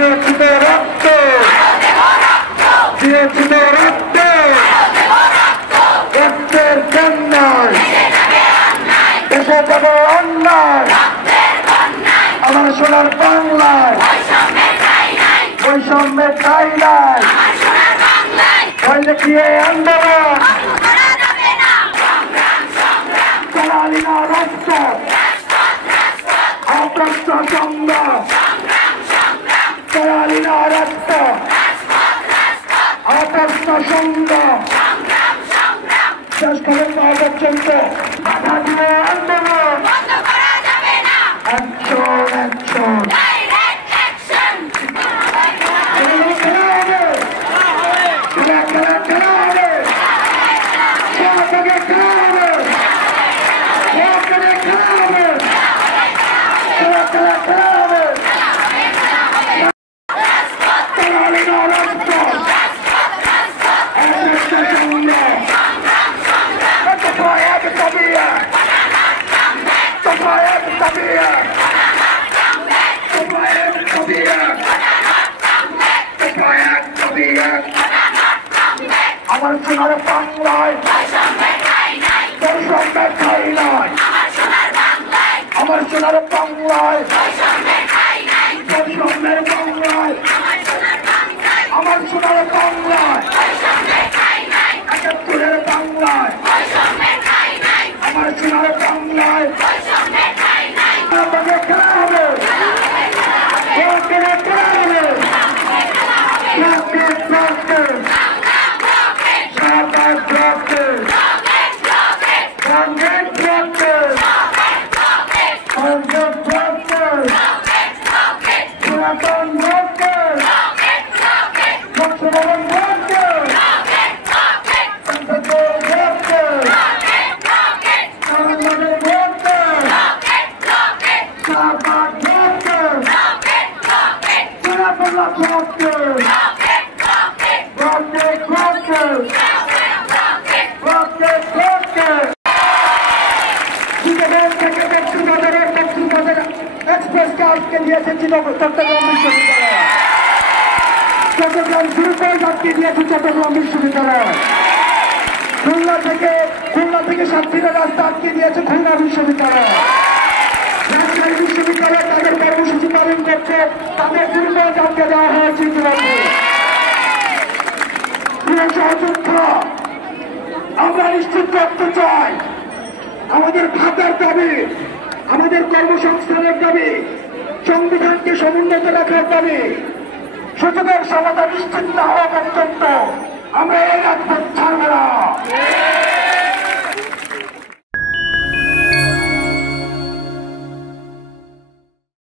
দিয়েছিল রক্ত, দিয়েছিল রক্ত, রক্তের কান্নায় দেশে যাবে অন্যায়। আমার সোনার বাংলায় বৈষম্যের ঠাই নাই, ভয় দেখিয়ে আন্দোলন চালালি না রক্ত, অপ্রাপ্ত সংগ্রাম চালালি না রক্ত, অপ্রাপ্ত সংগ্রাম শেষ খবর পাওয়া পর্যন্ত বাধা দিয়ে আন্দোলন অ্যাকশন অ্যাকশন। আমার সোনার বাংলায় বৈষম্যের ঠাই নাই, আমার সোনার বাংলায় বৈষম্যের বাংলায়, আমার সোনার বাংলায় ৭১-এর বাংলায়, আমার সোনার বাংলায় খেলা হবে, খেলা হবে। এক্সপ্রেস কার্ডকে দিয়েছে চট্টগ্রাম বিশ্ববিদ্যালয়, চট্টগ্রাম সুরক্ষা কার্ডকে দিয়েছে চট্টগ্রাম বিশ্ববিদ্যালয়, খুলনা থেকে সাতক্ষীরা রাস্তা আটকে দিয়েছে খুলনা বিশ্ববিদ্যালয়, রাজশাহী বিশ্ববিদ্যালয় তাদের কর্মসূচি পালন করছে, তাদের সুরক্ষা কার্ডকে দেওয়া হয়েছে ইতিমধ্যে। প্রিয় সহযোদ্ধা, আমরা নিশ্চিত করতে চাই আমাদের ভাতার দাবি, আমাদের কর্মসংস্থানের দাবি, সংবিধানকে সমুন্নত রাখার দাবি, সুযোগের সমতা নিশ্চিত না